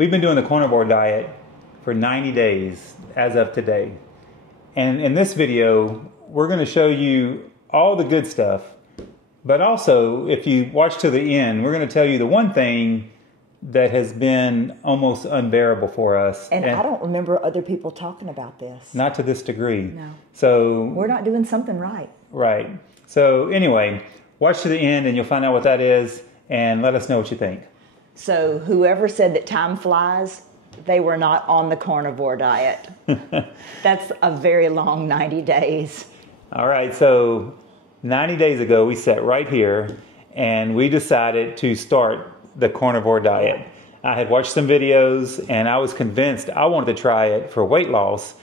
we've been doing the carnivore diet for 90 days as of today. And in this video, we're going to show you all the good stuff. But also, if you watch to the end, we're going to tell you the one thing that has been almost unbearable for us. And I don't remember other people talking about this. Not to this degree. No. So we're not doing something right. Right. So anyway, watch to the end and you'll find out what that is and let us know what you think. So whoever said that time flies, they were not on the carnivore diet. That's a very long 90 days. All right. So 90 days ago, we sat right here and we decided to start the carnivore diet. I had watched some videos and I was convinced I wanted to try it for weight loss.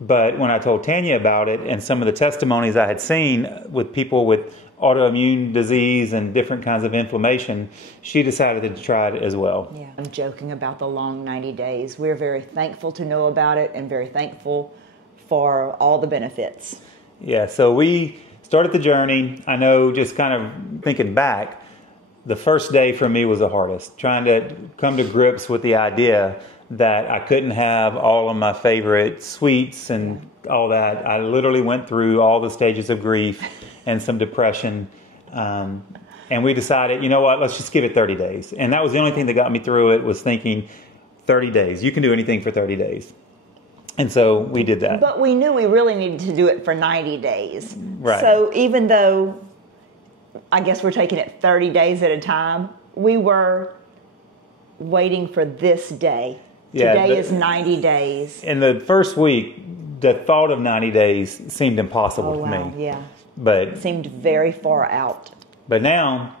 But when I told Tanya about it and some of the testimonies I had seen with people with autoimmune disease and different kinds of inflammation, she decided to try it as well. Yeah, I'm joking about the long 90 days. We're very thankful to know about it and very thankful for all the benefits. Yeah, so we started the journey. I know, just kind of thinking back, the first day for me was the hardest, trying to come to grips with the idea that I couldn't have all of my favorite sweets and all that. I literally went through all the stages of grief and some depression. And we decided, you know what, let's just give it 30 days. And that was the only thing that got me through it, was thinking 30 days. You can do anything for 30 days. And so we did that. But we knew we really needed to do it for 90 days. Right. So even though I guess we're taking it 30 days at a time, we were waiting for this day. Today is 90 days. In the first week, the thought of 90 days seemed impossible to me. Yeah. But it seemed very far out. But now,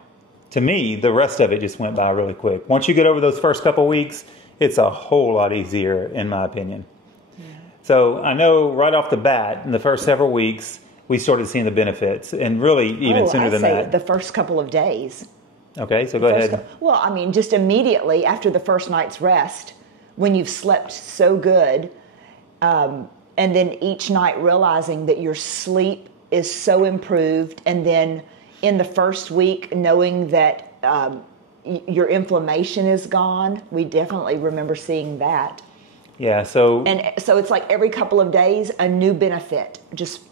to me, the rest of it just went by really quick. Once you get over those first couple weeks, it's a whole lot easier, in my opinion. Yeah. So I know right off the bat, in the first several weeks, we started seeing the benefits, and really even sooner than that. The first couple of days. Okay, so go ahead. Well, I mean, just immediately after the first night's rest, when you've slept so good, and then each night realizing that your sleep is so improved, and then in the first week knowing that your inflammation is gone, we definitely remember seeing that. Yeah, so it's like every couple of days a new benefit, just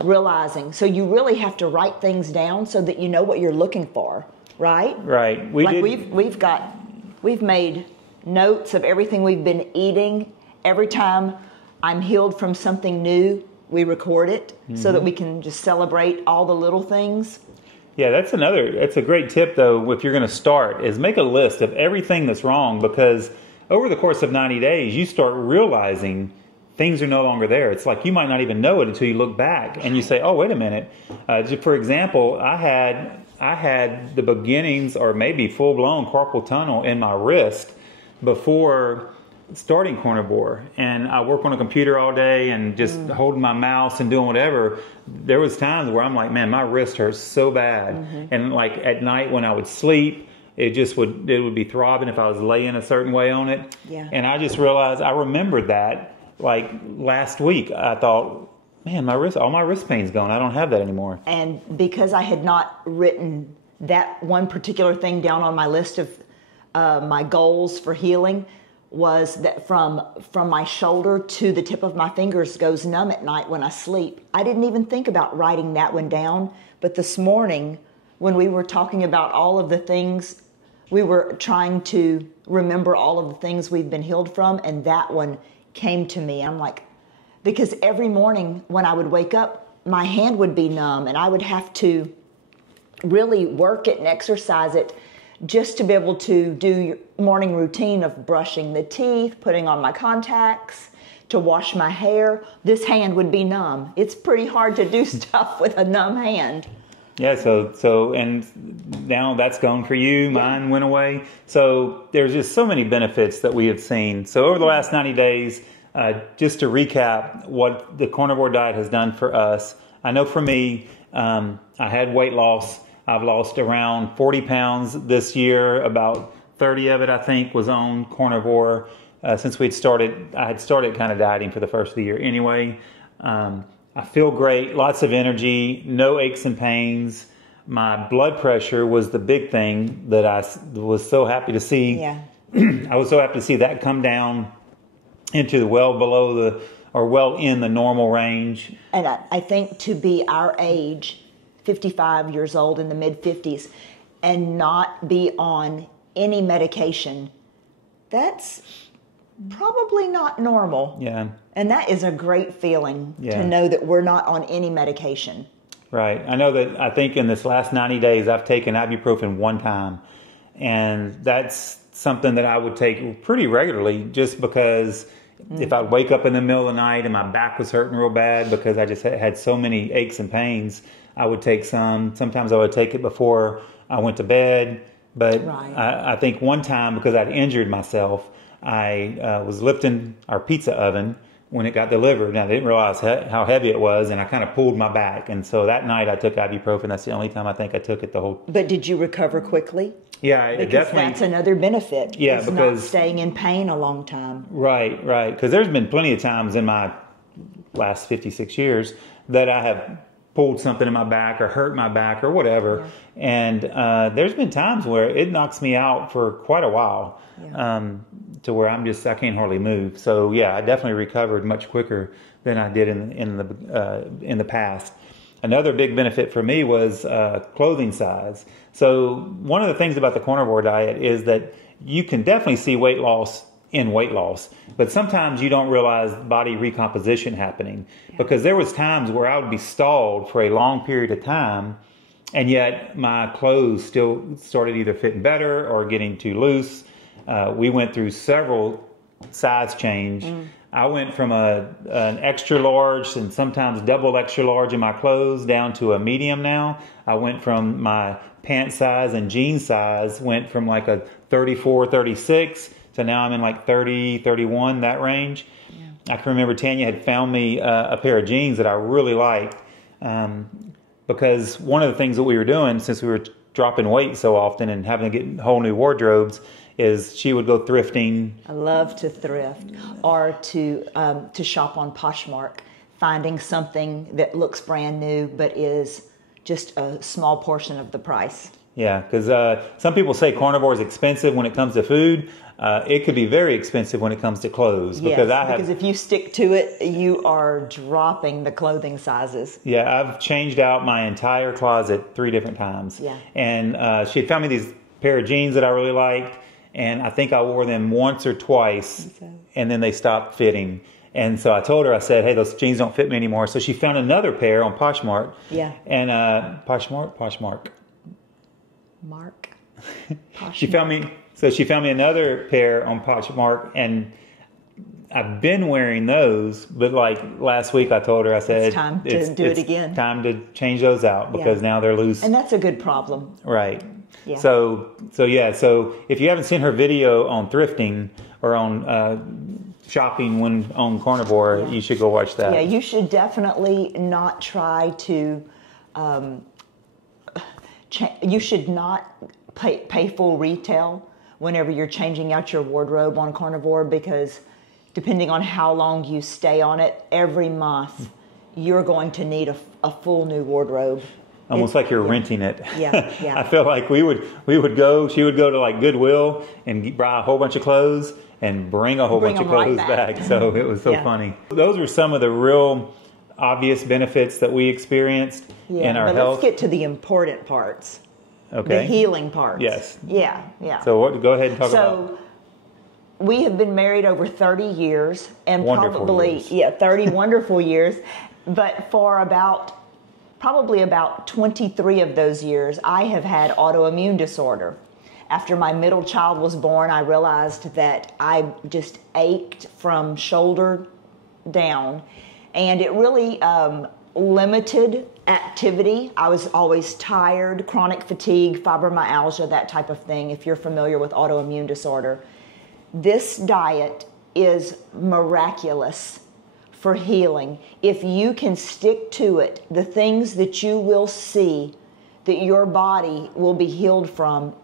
realizing. So you really have to write things down so that you know what you're looking for, right? Right. We've made notes of everything we've been eating. Every time I'm healed from something new, we record it so that we can just celebrate all the little things. Yeah, that's a great tip though, if you're going to start, is make a list of everything that's wrong, because over the course of 90 days, you start realizing things are no longer there. It's like you might not even know it until you look back and you say, oh, wait a minute. For example, I had the beginnings or maybe full-blown carpal tunnel in my wrist before starting carnivore, and I work on a computer all day and just holding my mouse and doing whatever. There was times where I'm like, man, my wrist hurts so bad. And like at night when I would sleep, it would be throbbing if I was laying a certain way on it. Yeah. And I just realized, I remembered that like last week. I thought, man, all my wrist pain's gone. I don't have that anymore. And because I had not written that one particular thing down on my list of my goals for healing, was that from my shoulder to the tip of my fingers goes numb at night when I sleep. I didn't even think about writing that one down. But this morning, when we were talking about all of the things, we were trying to remember all of the things we've been healed from, and that one came to me. I'm like, because every morning when I would wake up, my hand would be numb, and I would have to really work it and exercise it just to be able to do your morning routine of brushing the teeth, putting on my contacts, to wash my hair. This hand would be numb. It's pretty hard to do stuff with a numb hand. Yeah, so and now that's gone for you. Mine went away. So there's just so many benefits that we have seen. So over the last 90 days, just to recap what the carnivore diet has done for us. I know for me, I had weight loss. I've lost around 40 pounds this year. About 30 of it, I think, was on carnivore. Since I had started kind of dieting for the first of the year anyway. I feel great, lots of energy, no aches and pains. My blood pressure was the big thing that I was so happy to see I was so happy to see that come down into the well below the, or well in the normal range. And I think to be our age, 55 years old, in the mid-50s, and not be on any medication, that's probably not normal. Yeah. And that is a great feeling to know that we're not on any medication. Right. I know that I think in this last 90 days, I've taken ibuprofen one time. And that's something that I would take pretty regularly, just because if I'd wake up in the middle of the night and my back was hurting real bad because I just had so many aches and pains, I would take some. Sometimes I would take it before I went to bed. But I think one time, because I'd injured myself, I was lifting our pizza oven when it got delivered, and I didn't realize how heavy it was, and I kind of pulled my back. And so that night I took ibuprofen. That's the only time I think I took it the whole. But did you recover quickly? Yeah, because definitely. That's another benefit. Yeah, it's because not staying in pain a long time. Right. Because there's been plenty of times in my last 56 years that I have pulled something in my back or hurt my back or whatever. Yeah. And there's been times where it knocks me out for quite a while, to where I can't hardly move. So yeah, I definitely recovered much quicker than I did in the past. Another big benefit for me was clothing size. So one of the things about the carnivore diet is that you can definitely see weight loss in weight loss, but sometimes you don't realize body recomposition happening, because there was times where I would be stalled for a long period of time, and yet my clothes still started either fitting better or getting too loose. We went through several size change. I went from an extra large and sometimes double extra large in my clothes down to a medium now. I went from my pant size and jean size, went from like a 34, 36 to now I'm in like 30, 31, that range. Yeah. I can remember Tanya had found me a pair of jeans that I really liked, because one of the things that we were doing, since we were dropping weight so often and having to get whole new wardrobes, is she would go thrifting. I love to thrift, or to shop on Poshmark, finding something that looks brand new but is just a small portion of the price. Yeah, because some people say carnivore is expensive when it comes to food. It could be very expensive when it comes to clothes. Because if you stick to it, you are dropping the clothing sizes. Yeah, I've changed out my entire closet 3 different times. Yeah. And she had found me these pair of jeans that I really liked, and I think I wore them once or twice, and then they stopped fitting. And so I told her, I said, hey, those jeans don't fit me anymore. So she found another pair on Poshmark. Yeah. And Poshmark. Mark. She found me another pair on Poshmark, and I've been wearing those, but like last week I told her, I said, it's time to do it again. Time to change those out, because now they're loose. And that's a good problem. Right. Yeah. So if you haven't seen her video on thrifting or on shopping when on Carnivore, you should go watch that. Yeah, you should definitely not try to. You should not pay full retail whenever you're changing out your wardrobe on Carnivore, because depending on how long you stay on it, every month you're going to need a full new wardrobe. Almost like you're renting it. Yeah. I feel like she would go to like Goodwill and buy a whole bunch of clothes and bring a whole bunch of clothes back. So it was so funny. Those are some of the real obvious benefits that we experienced in our health. Let's get to the important parts. Okay. The healing parts. Yes. Yeah. So go ahead and talk about. So we have been married over 30 years, and wonderful years. 30 wonderful years. But for probably about 23 of those years, I have had autoimmune disorder. After my middle child was born, I realized that I just ached from shoulder down, and it really limited activity. I was always tired, chronic fatigue, fibromyalgia, that type of thing, if you're familiar with autoimmune disorder. This diet is miraculous for healing. If you can stick to it, the things that you will see that your body will be healed from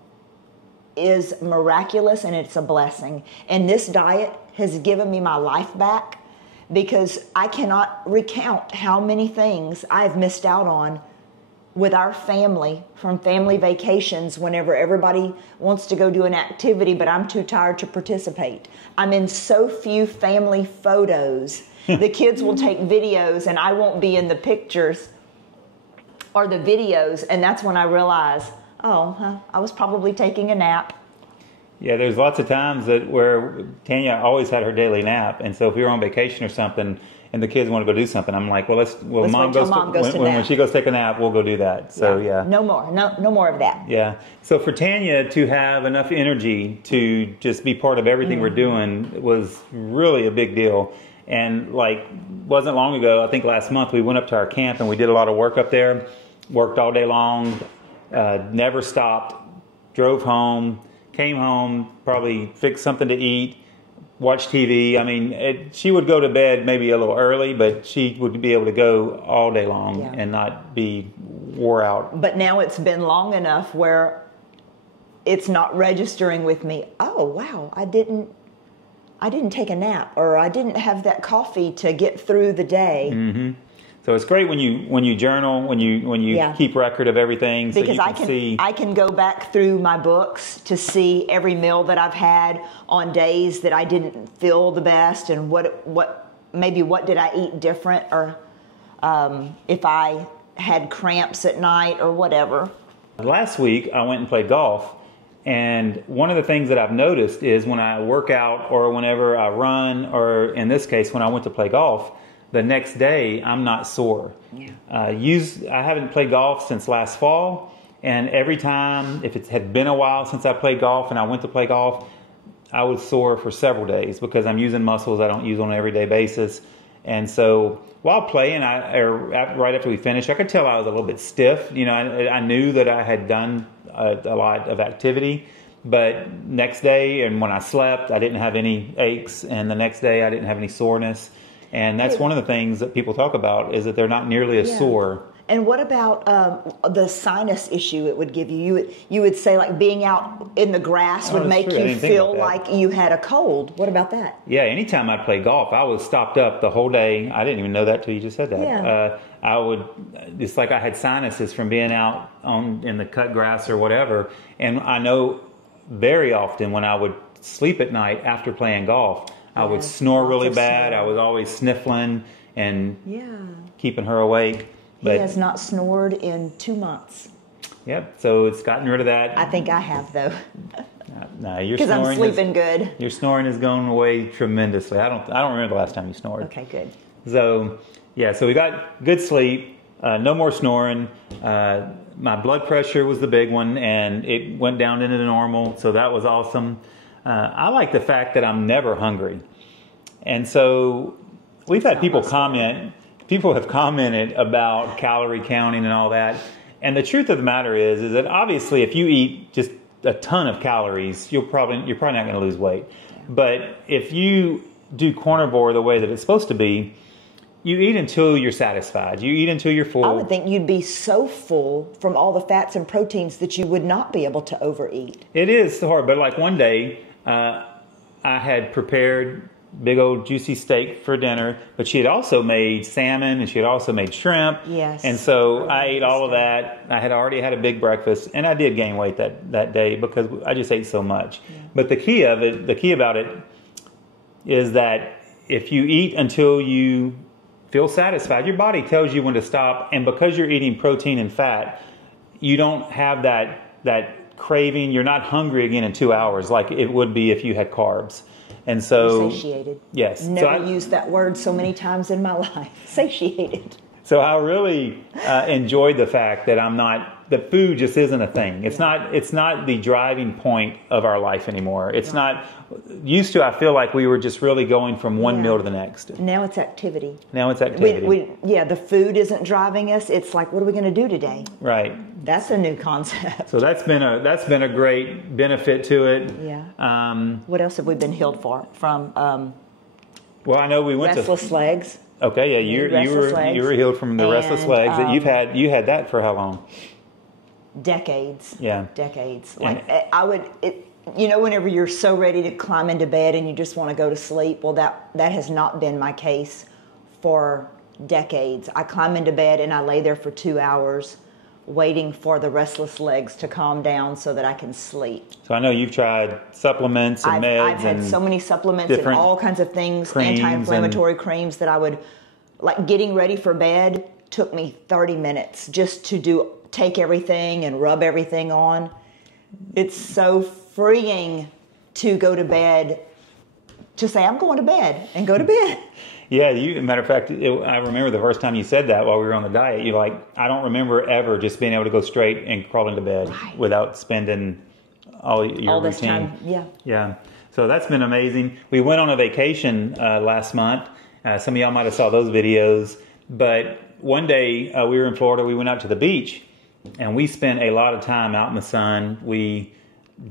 is miraculous, and it's a blessing. And this diet has given me my life back, because I cannot recount how many things I've missed out on with our family from family vacations whenever everybody wants to go do an activity, but I'm too tired to participate. I'm in so few family photos. The kids will take videos and I won't be in the pictures or the videos, and that's when I realize, I was probably taking a nap. Yeah, there's lots of times where Tanya always had her daily nap, and so if we were on vacation or something, and the kids want to go do something, I'm like, let's mom goes to when she goes take a nap, we'll go do that. So yeah. No more of that. Yeah. So for Tanya to have enough energy to just be part of everything we're doing was really a big deal. And like, wasn't long ago, I think last month, we went up to our camp and we did a lot of work up there. Worked all day long, never stopped, drove home, came home, probably fixed something to eat, watched TV. I mean, she would go to bed maybe a little early, but she would be able to go all day long and not be wore out. But now it's been long enough where it's not registering with me. Oh, wow, I didn't take a nap, or I didn't have that coffee to get through the day. Mm-hmm. So it's great when you journal, when you keep record of everything, so because you can see. I can go back through my books to see every meal that I've had on days that I didn't feel the best, and what did I eat different, or if I had cramps at night or whatever. Last week I went and played golf, and one of the things that I've noticed is when I work out or whenever I run, or in this case when I went to play golf, the next day I'm not sore. Yeah. I haven't played golf since last fall, and every time, if it had been a while since I played golf and I went to play golf, I was sore for several days because I'm using muscles I don't use on an everyday basis. And so while playing, right after we finished, I could tell I was a little bit stiff. You know, I knew that I had done a lot of activity, but next day and when I slept, I didn't have any aches, and the next day I didn't have any soreness. And that's one of the things that people talk about, is that they're not nearly as sore. And what about the sinus issue it would give you? You would say like being out in the grass would make you feel like you had a cold. What about that? Yeah, anytime I'd play golf, I was stopped up the whole day. I didn't even know that till you just said that. Yeah. It's like I had sinuses from being out in the cut grass or whatever. And I know very often when I would sleep at night after playing golf, I would snore really bad. I was always sniffling and keeping her awake. But he has not snored in 2 months. Yep, so it's gotten rid of that. I think I have, though. No, your because snoring I'm sleeping good. Your snoring has gone away tremendously. I don't remember the last time you snored. Okay, good. So so we got good sleep, no more snoring. My blood pressure was the big one, and it went down into the normal, so that was awesome. I like the fact that I'm never hungry. And so we've had people comment, people have commented about calorie counting and all that. And the truth of the matter is that obviously if you eat just a ton of calories, you're probably not going to lose weight. But if you do carnivore the way that it's supposed to be, you eat until you're satisfied. You eat until you're full. I would think you'd be so full from all the fats and proteins that you would not be able to overeat. It is hard, but like one day, I had prepared big old juicy steak for dinner, but she had also made salmon and she had also made shrimp. Yes. And so I ate all of that. I had already had a big breakfast, and I did gain weight that day because I just ate so much. Yeah. But the key about it is that if you eat until you feel satisfied, your body tells you when to stop, and because you're eating protein and fat, you don't have that craving. You're not hungry again in 2 hours like it would be if you had carbs. And so satiated. Yes. Never used that word so many times in my life. Satiated. So I really enjoyed the fact that that food just isn't a thing. It's not the driving point of our life anymore. It's not used to. I feel like we were just really going from one meal to the next. Now it's activity. The food isn't driving us. It's like, what are we going to do today? Right. That's a new concept. So that's been a great benefit to it. Yeah. What else have we been healed from? Well, I know we went Restless Legs. Okay, yeah, you were healed from the restless legs. That you had that for how long? Decades. Yeah, decades. Like whenever you're so ready to climb into bed and you just want to go to sleep. Well, that has not been my case for decades. I climb into bed and I lay there for 2 hours waiting for the restless legs to calm down so that I can sleep. So I know you've tried supplements and meds. I've had so many supplements and all kinds of things, anti-inflammatory creams that I would, like getting ready for bed took me 30 minutes just to take everything and rub everything on. It's so freeing to go to bed, to say, I'm going to bed, and go to bed. Yeah, matter of fact, I remember the first time you said that while we were on the diet. You're like, I don't remember ever just being able to go straight and crawl into bed without spending all your this routine. Time. Yeah. Yeah. So that's been amazing. We went on a vacation last month. Some of y'all might have saw those videos. But one day we were in Florida. We went out to the beach, and we spent a lot of time out in the sun. We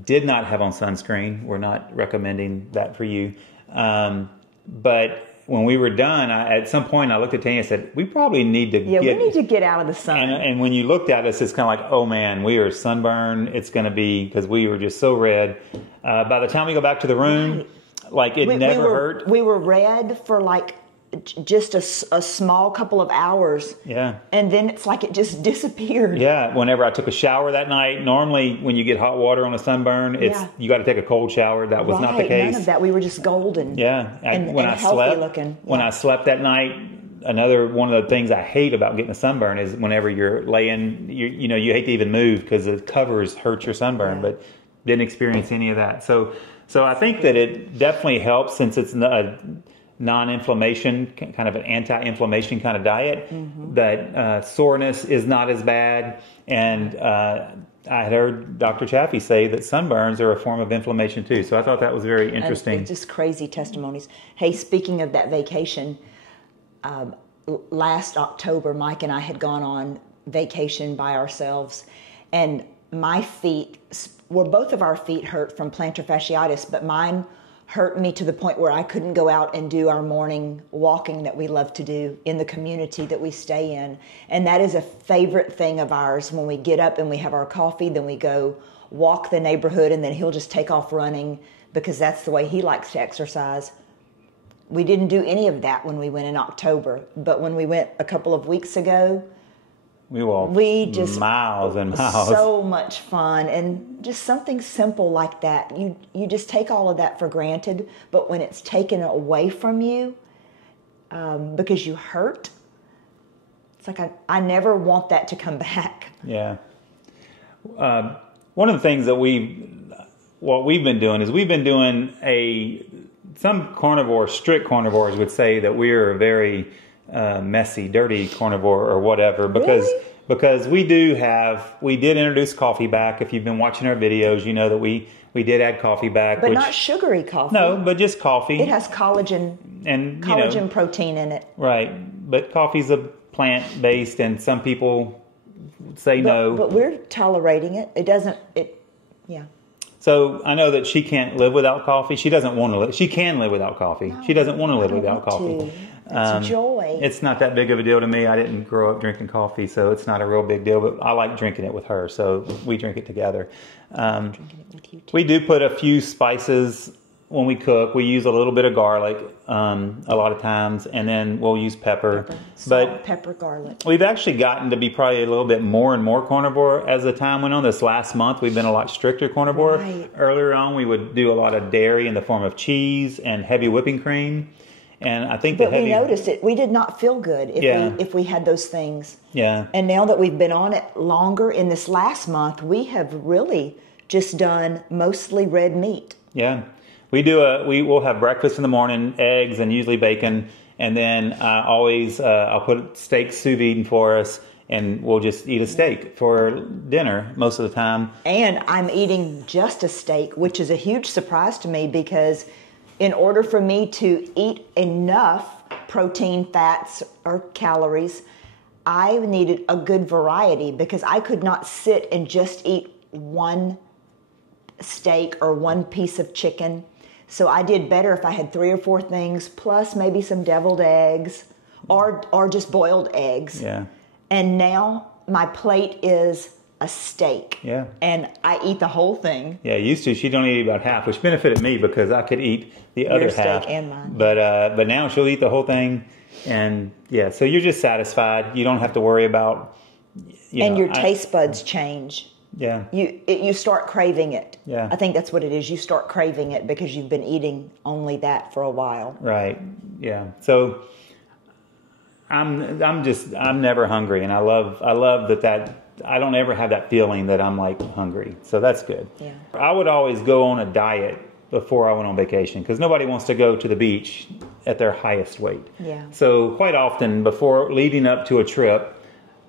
did not have on sunscreen. We're not recommending that for you. But when we were done, at some point I looked at Tanya and said, we probably need to we need to get out of the sun. And when you looked at us, it's kind of like, oh man, we are sunburned. It's going to be, because we were just so red. By the time we go back to the room, like it never hurt. We were red for like just a small couple of hours. Yeah. And then it's like it just disappeared. Yeah. Whenever I took a shower that night, normally when you get hot water on a sunburn, you got to take a cold shower. That was not the case. None of that. We were just golden. Yeah. And healthy looking. When I slept that night, another one of the things I hate about getting a sunburn is whenever you're laying, you hate to even move because the covers hurt your sunburn, but didn't experience any of that. So I think that it definitely helps, since it's a non-inflammation, kind of an anti-inflammation kind of diet, that soreness is not as bad. And I had heard Dr. Chaffee say that sunburns are a form of inflammation too. So I thought that was very interesting. It's just crazy testimonies. Hey, speaking of that vacation, last October, Mike and I had gone on vacation by ourselves, and both of our feet hurt from plantar fasciitis, but mine hurt me to the point where I couldn't go out and do our morning walking that we love to do in the community that we stay in. And that is a favorite thing of ours. When we get up and we have our coffee, then we go walk the neighborhood, and then he'll just take off running because that's the way he likes to exercise. We didn't do any of that when we went in October, but when we went a couple of weeks ago, we walked miles and miles. So much fun, and just something simple like that. You just take all of that for granted, but when it's taken away from you because you hurt, it's like I never want that to come back. Yeah. One of the things that what we've been doing is we've been doing some strict carnivores would say that we're a very messy, dirty carnivore or whatever, because we did introduce coffee back. If you've been watching our videos, you know that we did add coffee back, but not sugary coffee. No, but just coffee. It has collagen and protein in it. Right, but coffee's a plant based, and some people say no. But we're tolerating it. It doesn't. Yeah. So I know that she can't live without coffee. She doesn't want to live. She can live without coffee. No, she doesn't want to live without coffee. It's joy. It's not that big of a deal to me. I didn't grow up drinking coffee, so it's not a real big deal. But I like drinking it with her, so we drink it together. Drinking it with you too. We do put a few spices when we cook. We use a little bit of garlic a lot of times, and then we'll use pepper. Salt, pepper, garlic. We've actually gotten to be probably a little bit more and more carnivore as the time went on. This last month, we've been a lot stricter carnivore. Right. Earlier on, we would do a lot of dairy in the form of cheese and heavy whipping cream. And I think we noticed it. We did not feel good if we had those things. Yeah. And now that we've been on it longer, in this last month, we have really just done mostly red meat. Yeah. We'll have breakfast in the morning, eggs and usually bacon, and then I'll put steak sous vide for us, and we'll just eat a steak for dinner most of the time. And I'm eating just a steak, which is a huge surprise to me, because in order for me to eat enough protein, fats, or calories, I needed a good variety, because I could not sit and just eat one steak or one piece of chicken. So I did better if I had 3 or 4 things, plus maybe some deviled eggs or just boiled eggs. Yeah. And now my plate is a steak. Yeah. And I eat the whole thing. Yeah, used to. She'd only eat about half, which benefited me because I could eat the other half. Steak and mine. But now she'll eat the whole thing. And yeah, so you're just satisfied. You don't have to worry about And your taste buds change. Yeah. You start craving it. Yeah. I think that's what it is. You start craving it because you've been eating only that for a while. Right. Yeah. So I'm never hungry, and I love that I don't ever have that feeling that I'm like hungry. So that's good. Yeah. I would always go on a diet before I went on vacation because nobody wants to go to the beach at their highest weight. Yeah. So quite often before leading up to a trip,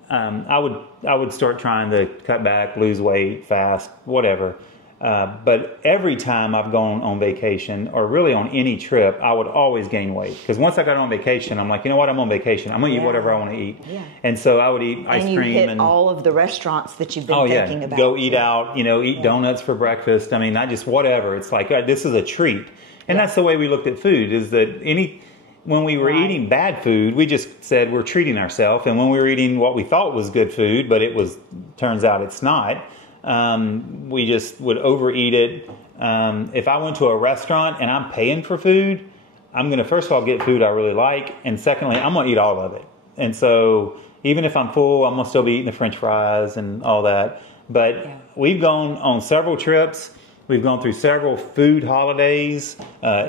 I would start trying to cut back, lose weight, fast, whatever. But every time I've gone on vacation or really on any trip, I would always gain weight. Because once I got on vacation, I'm like, you know what? I'm on vacation. I'm going to eat whatever I want to eat. Yeah. And so I would eat ice cream. And you hit all of the restaurants that you've been thinking about. Go eat out, eat donuts for breakfast. I mean, whatever. It's like, this is a treat. And that's the way we looked at food, is that when we were eating bad food, we just said we're treating ourselves. And when we were eating what we thought was good food, but turns out it's not, we just would overeat it. If I went to a restaurant and I'm paying for food, I'm going to first of all get food I really like. And secondly, I'm going to eat all of it. And so even if I'm full, I'm going to still be eating the French fries and all that. But we've gone on several trips. We've gone through several food holidays,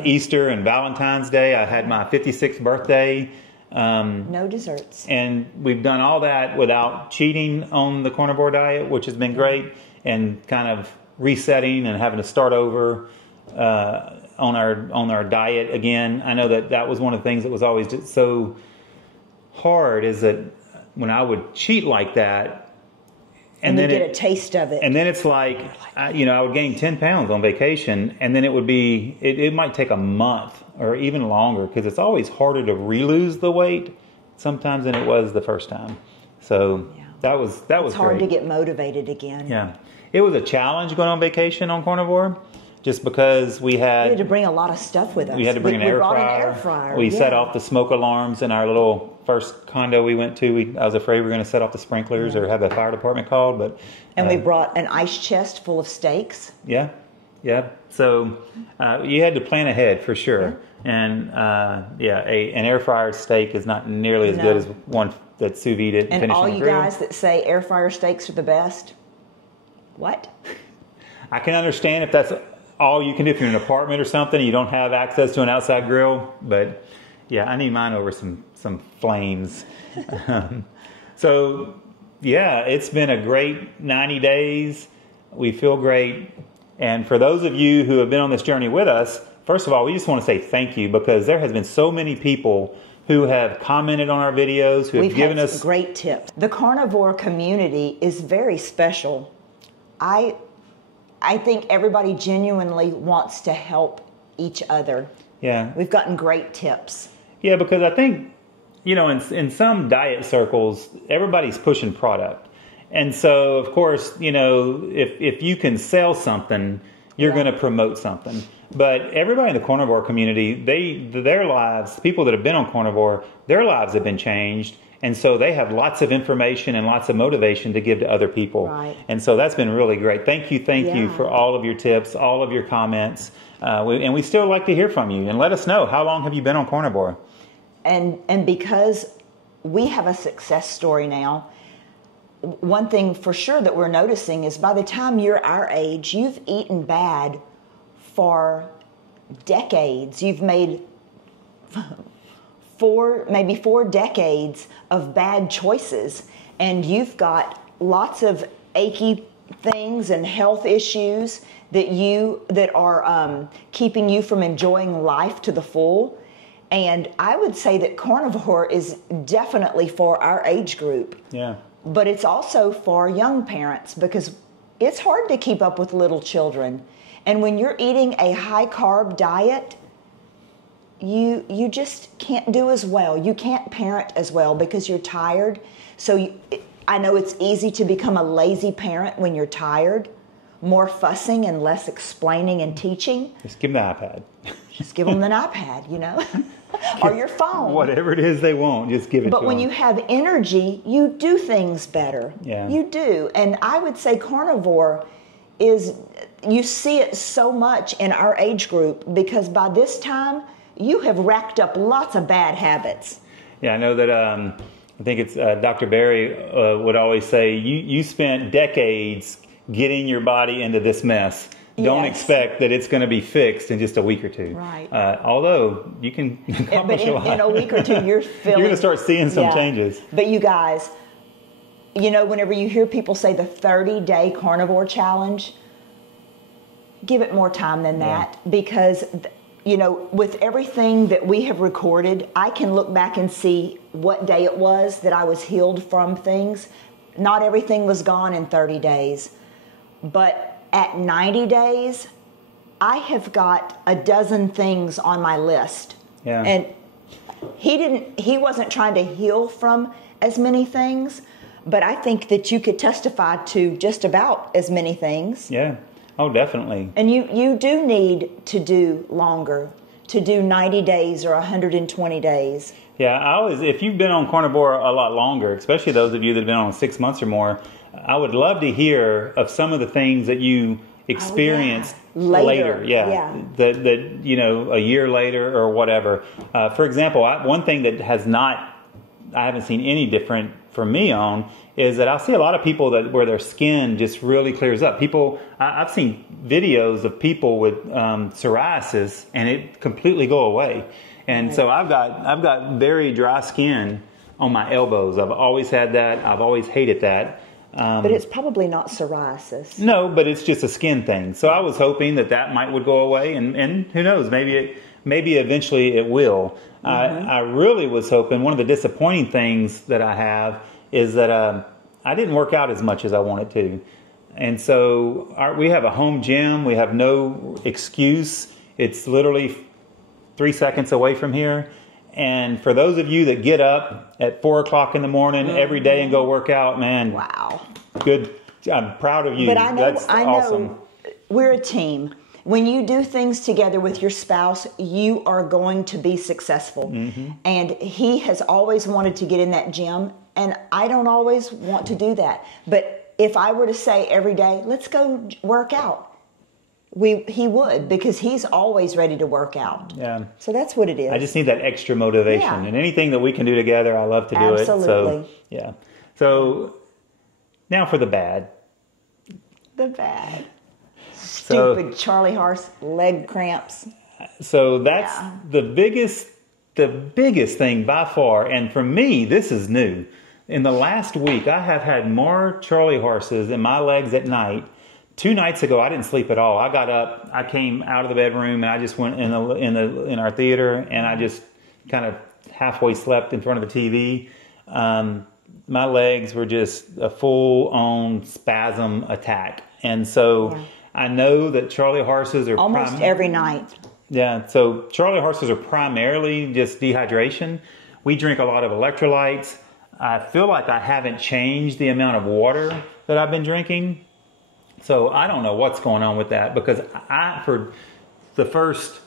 Easter and Valentine's Day. I had my 56th birthday. No desserts. And we've done all that without cheating on the carnivore diet, which has been great, and kind of resetting and having to start over on our diet again. I know that was one of the things that was always just so hard, is that when I would cheat like that, and then get a taste of it. And then it's like, I would gain 10 pounds on vacation, and then it might take a month or even longer, because it's always harder to re-lose the weight sometimes than it was the first time. So that was it's hard to get motivated again. Yeah. It was a challenge going on vacation on Carnivore, just because we had to bring a lot of stuff with us. We had to bring an air fryer. We set off the smoke alarms in our little first condo we went to. I was afraid we were going to set off the sprinklers or have the fire department called. And we brought an ice chest full of steaks. Yeah. So you had to plan ahead for sure. And an air fryer steak is not nearly as good as one that's sous vide and finished on the grill. And all you guys that say air fryer steaks are the best, what? I can understand if that's all you can do if you're in an apartment or something, you don't have access to an outside grill. But yeah, I need mine over some flames. So yeah, it's been a great 90 days. We feel great. And for those of you who have been on this journey with us, first of all, we just want to say thank you, because there has been so many people who have commented on our videos, who have given us great tips. The carnivore community is very special. I think everybody genuinely wants to help each other. Yeah. We've gotten great tips. Yeah, because I think, in some diet circles, everybody's pushing product. And so, of course, if you can sell something, you're going to promote something. But everybody in the carnivore community, their lives, people that have been on carnivore, their lives have been changed. And so they have lots of information and lots of motivation to give to other people. Right. And so that's been really great. Thank you for all of your tips, all of your comments. And we still like to hear from you. And let us know, how long have you been on carnivore? And because we have a success story now, one thing for sure that we're noticing is by the time you're our age, you've eaten bad for decades. You've made maybe four decades of bad choices, and you've got lots of achy things and health issues that are keeping you from enjoying life to the full. And I would say that carnivore is definitely for our age group. Yeah. But it's also for young parents, because it's hard to keep up with little children. And when you're eating a high carb diet, you just can't do as well. You can't parent as well because you're tired. So I know it's easy to become a lazy parent when you're tired. More fussing and less explaining and teaching. Just give them the iPad. Just give them an iPad, or your phone. Whatever it is they want, just give it to them. But when you have energy, you do things better. Yeah. You do. And I would say carnivore is, you see it so much in our age group, because by this time, you have racked up lots of bad habits. Yeah, I know that, I think it's Dr. Berry would always say, you spent decades getting your body into this mess. Don't expect that it's going to be fixed in just a week or two. Right. Although you can accomplish a lot. In a week or two, you're going to start seeing some changes. But you guys, you know, whenever you hear people say the 30-day carnivore challenge, give it more time than that, because, you know, with everything that we have recorded, I can look back and see what day it was that I was healed from things. Not everything was gone in 30 days, but at 90 days, I have got a dozen things on my list. Yeah. And he wasn't trying to heal from as many things, but I think that you could testify to just about as many things. Yeah. Oh, definitely. And you do need to do longer, to do 90 days or 120 days. Yeah, if you've been on Carnivore a lot longer, especially those of you that have been on 6 months or more, I would love to hear of some of the things that you experienced later. That you know, a year later or whatever. For example, one thing that I haven't seen any different for me on is that I see a lot of people where their skin just really clears up. I've seen videos of people with psoriasis and it completely go away. And so I've got very dry skin on my elbows. I've always had that. I've always hated that. But it's probably not psoriasis. No, but it's just a skin thing. So I was hoping that would go away, and who knows, maybe eventually it will. I really was hoping. One of the disappointing things that I have is that I didn't work out as much as I wanted to. And so we have a home gym. We have no excuse. It's literally 3 seconds away from here. And for those of you that get up at 4 o'clock in the morning every day and go work out, man. Wow. Good. I'm proud of you. But I know awesome. We're a team. When you do things together with your spouse, you are going to be successful. Mm-hmm. And he has always wanted to get in that gym, and I don't always want to do that. But if I were to say every day, let's go work out, he would, because he's always ready to work out. Yeah. So that's what it is. I just need that extra motivation, and anything that we can do together, I love to do it. Absolutely. Yeah. So now for the bad. The bad. Stupid Charlie horse leg cramps. So that's the biggest thing by far. And for me, this is new. In the last week, I have had more Charlie horses in my legs at night. 2 nights ago, I didn't sleep at all. I got up, I came out of the bedroom, and I just went in our theater, and I just kind of halfway slept in front of the TV. My legs were just a full-on spasm attack, and so I know that Charlie horses are almost every night. Yeah, so Charlie horses are primarily just dehydration. We drink a lot of electrolytes. I feel like I haven't changed the amount of water that I've been drinking. So I don't know what's going on with that, because for the first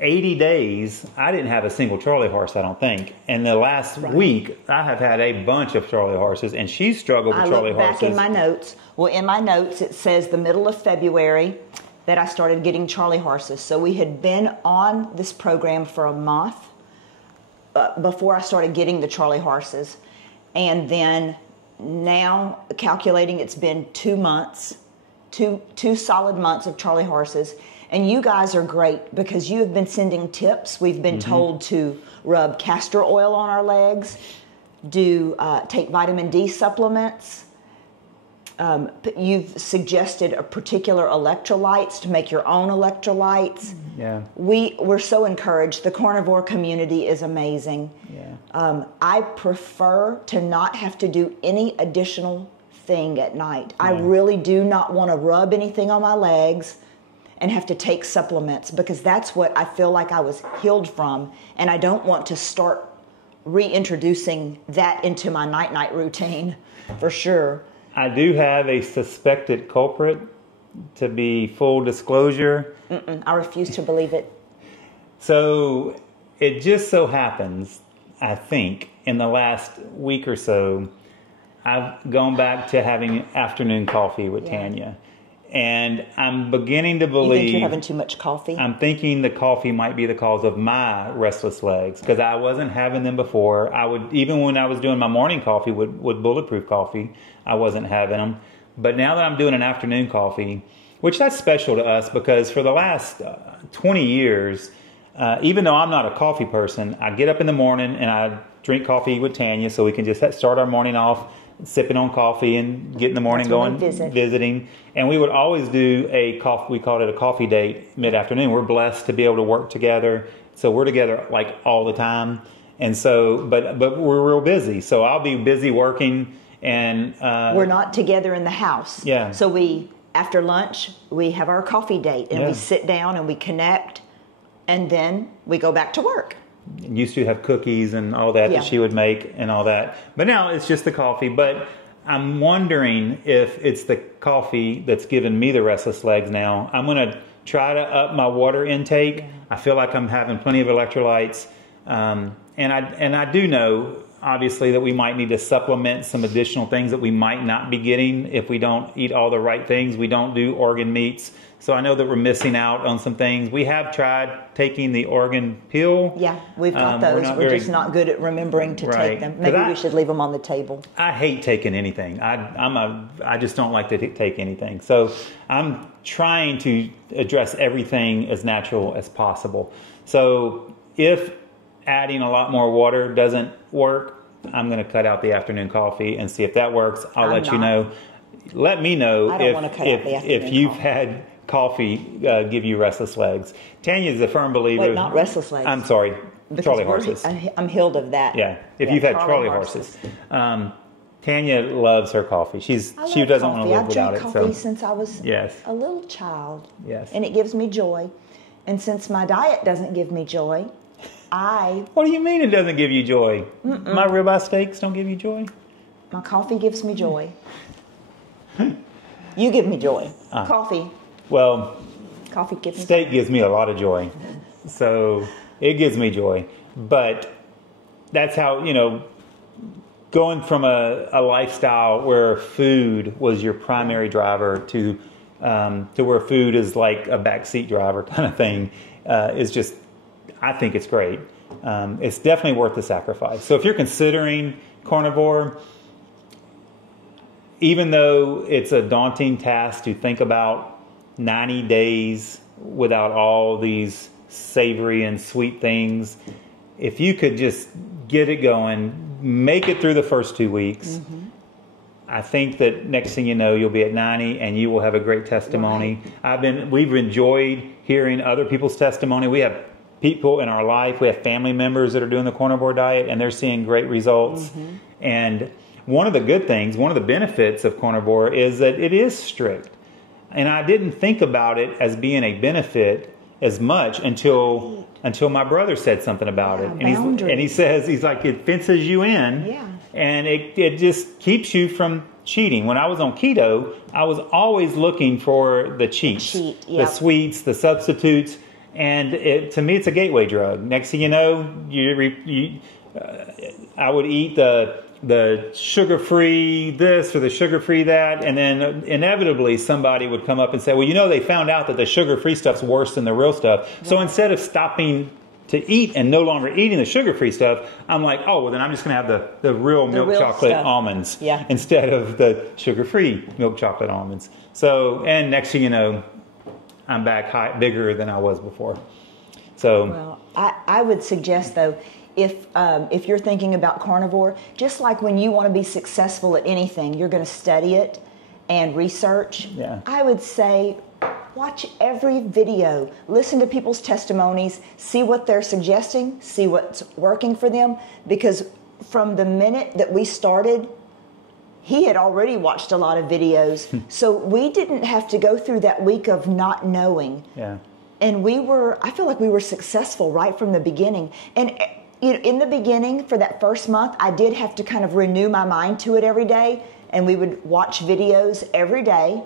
80 days, I didn't have a single Charlie horse, I don't think. And the last week, I have had a bunch of Charlie horses, and she's struggled with Charlie horses. I look back in my notes. Well, in my notes, it says the middle of February that I started getting Charlie horses. So we had been on this program for a month before I started getting the Charlie horses. And then now, calculating, it's been 2 months. Two solid months of Charlie horses, and you guys are great because you have been sending tips. We've been told to rub castor oil on our legs, take vitamin D supplements. You've suggested a particular electrolytes to make your own electrolytes. Yeah, we're so encouraged. The carnivore community is amazing. Yeah, I prefer to not have to do any additional thing at night. I really do not want to rub anything on my legs and have to take supplements, because that's what I feel like I was healed from, and I don't want to start reintroducing that into my night routine for sure. I do have a suspected culprit, to be full disclosure. I refuse to believe it. So it just so happens, I think, in the last week or so, I've gone back to having afternoon coffee with Tanya. And I'm beginning to You believe... think you're having too much coffee? I'm thinking the coffee might be the cause of my restless legs, because I wasn't having them before. I would, even when I was doing my morning coffee with Bulletproof coffee, I wasn't having them. But now that I'm doing an afternoon coffee, which that's special to us, because for the last 20 years, even though I'm not a coffee person, I get up in the morning and I drink coffee with Tanya so we can just start our morning off sipping on coffee and get in the morning going visiting. And we would always do a coffee, we called it a coffee date mid-afternoon. We're blessed to be able to work together. So we're together like all the time. And so, but we're real busy. So I'll be busy working and... we're not together in the house. Yeah. So after lunch, we have our coffee date and we sit down and we connect and then we go back to work. Used to have cookies and all that that she would make and all that. But now it's just the coffee. But I'm wondering if it's the coffee that's given me the restless legs now. I'm going to try to up my water intake. I feel like I'm having plenty of electrolytes. And I do know, obviously, that we might need to supplement some additional things that we might not be getting if we don't eat all the right things. We don't do organ meats. So I know that we're missing out on some things. We have tried taking the organ pill. Yeah, we've got those. We're just not good at remembering to take them. Maybe we should leave them on the table. I hate taking anything. I just don't like to take anything. So I'm trying to address everything as natural as possible. So if adding a lot more water doesn't work, I'm going to cut out the afternoon coffee and see if that works. I'll let you know. Let me know if you've had coffee give you restless legs. Tanya's a firm believer. Wait, not restless legs. I'm sorry, Charlie horses. I'm healed of that. Yeah, if you've had Charlie horses. Tanya loves her coffee. She doesn't want to live without it. I've drank coffee since I was a little child. Yes. And it gives me joy. And since my diet doesn't give me joy, What do you mean it doesn't give you joy? My ribeye steaks don't give you joy? My coffee gives me joy. You give me joy. Coffee. Well, coffee gives me steak gives me a lot of joy. So it gives me joy. But that's how, going from a lifestyle where food was your primary driver to where food is like a backseat driver kind of thing is just, I think it's great. It's definitely worth the sacrifice. So if you're considering carnivore, even though it's a daunting task to think about 90 days without all these savory and sweet things, if you could just get it going, make it through the first 2 weeks, I think that next thing you know, you'll be at 90 and you will have a great testimony. Right. We've enjoyed hearing other people's testimony. We have people in our life, we have family members that are doing the carnivore diet and they're seeing great results. And one of the good things, one of the benefits of carnivore is that it is strict. And I didn't think about it as being a benefit as much until my brother said something about it. And he says, he's like, it fences you in. Yeah. And it just keeps you from cheating. When I was on keto, I was always looking for the cheats, the sweets, the substitutes. And to me, it's a gateway drug. Next thing you know, I would eat the sugar-free this or the sugar-free that, and then inevitably somebody would come up and say, well, they found out that the sugar-free stuff's worse than the real stuff. Yeah. So instead of stopping to eat and no longer eating the sugar-free stuff, I'm like, oh, well, then I'm just going to have the real milk chocolate almonds instead of the sugar-free milk chocolate almonds. So, and next thing you know, I'm back bigger than I was before. So, well, I would suggest, though, if you're thinking about carnivore, just like when you want to be successful at anything, you're going to study it and research. Yeah. I would say watch every video, listen to people's testimonies, see what they're suggesting, see what's working for them, because from the minute that we started, he had already watched a lot of videos. So we didn't have to go through that week of not knowing. Yeah. And I feel like we were successful right from the beginning. And in the beginning, for that first month, I did have to kind of renew my mind to it every day. And we would watch videos every day.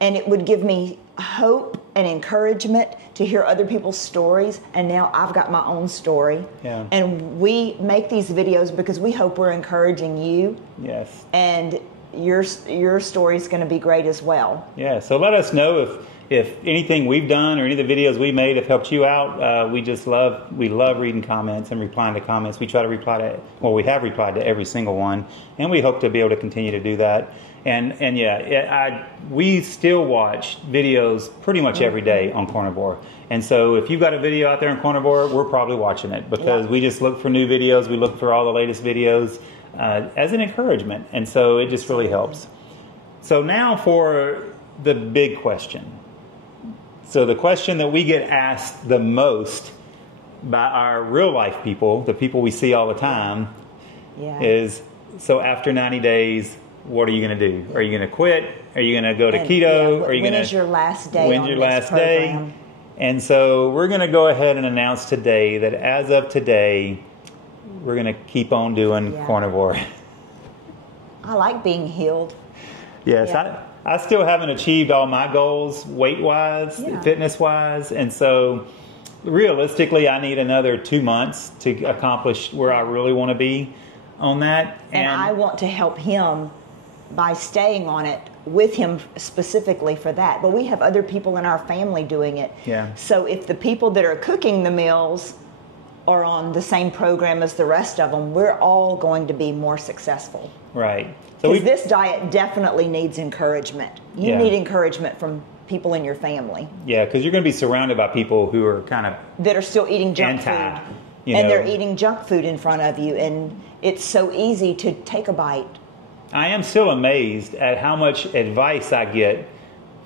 And it would give me hope and encouragement to hear other people's stories. And now I've got my own story. Yeah. And we make these videos because we hope we're encouraging you. Yes. And your story is going to be great as well. Yeah, so let us know if anything we've done or any of the videos we made have helped you out. We love reading comments and replying to comments. We try to reply to, well, we have replied to every single one, and we hope to be able to continue to do that. And yeah, we still watch videos pretty much every day on Carnivore. And so if you've got a video out there on Carnivore, we're probably watching it because we just look for new videos. We look for all the latest videos as an encouragement. And so it just really helps. So now for the big question. So the question that we get asked the most by our real life people, the people we see all the time, is, so after 90 days, what are you going to do? Are you going to quit? Are you going to go to keto? Are you when is your last day? When's your last day? And so we're going to go ahead and announce today that as of today, we're going to keep on doing Carnivore. I like being healed. Yes, I still haven't achieved all my goals weight-wise, fitness-wise, and so realistically, I need another 2 months to accomplish where I really want to be on that. And I want to help him by staying on it with him specifically for that. But we have other people in our family doing it. Yeah. So if the people that are cooking the meals are on the same program as the rest of them, we're all going to be more successful. Right. Because this diet definitely needs encouragement. You need encouragement from people in your family. Yeah, because you're going to be surrounded by people who are kind of that are still eating junk food. And they're eating junk food in front of you, and it's so easy to take a bite. I am still amazed at how much advice I get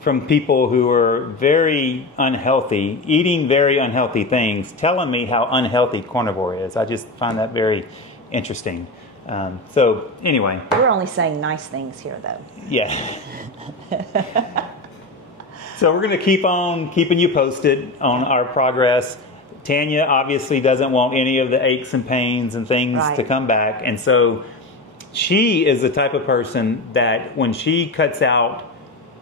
from people who are very unhealthy, eating very unhealthy things, telling me how unhealthy Carnivore is. I just find that very interesting. So anyway. We're only saying nice things here, though. Yeah. So we're going to keep on keeping you posted on our progress. Tanya obviously doesn't want any of the aches and pains and things to come back. And so she is the type of person that when she cuts out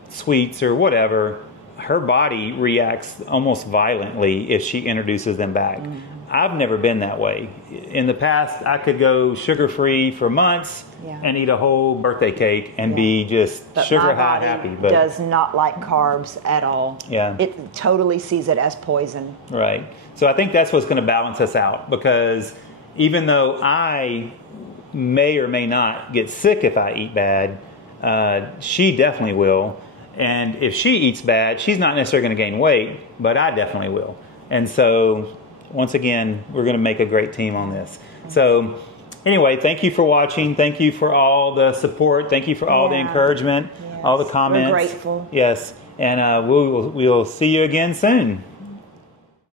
sweets or whatever, her body reacts almost violently if she introduces them back. I've never been that way. In the past, I could go sugar-free for months and eat a whole birthday cake and be just sugar high happy. But does not like carbs at all. Yeah. It totally sees it as poison. Right. So I think that's what's going to balance us out, because even though I may or may not get sick if I eat bad, she definitely will. And if she eats bad, she's not necessarily going to gain weight, but I definitely will. And so once again, we're going to make a great team on this. So anyway, thank you for watching. Thank you for all the support. Thank you for all the encouragement, all the comments. We're grateful. Yes. And we'll see you again soon.